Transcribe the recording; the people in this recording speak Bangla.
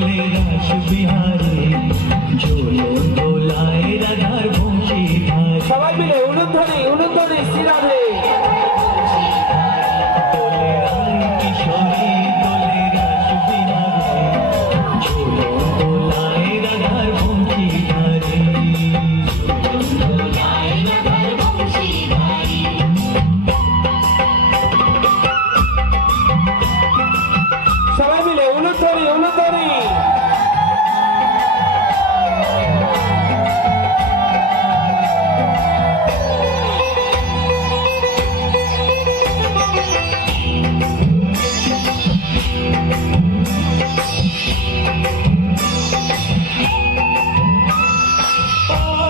চলে রাস বিহারে ঝোলো দোলায় রাধার বংশী সবাই মিলে উলুধ্বনি উলুধ্বনি শ্রীরাধে সবাই মিলে উলুধ্বনি উলুধ্বনি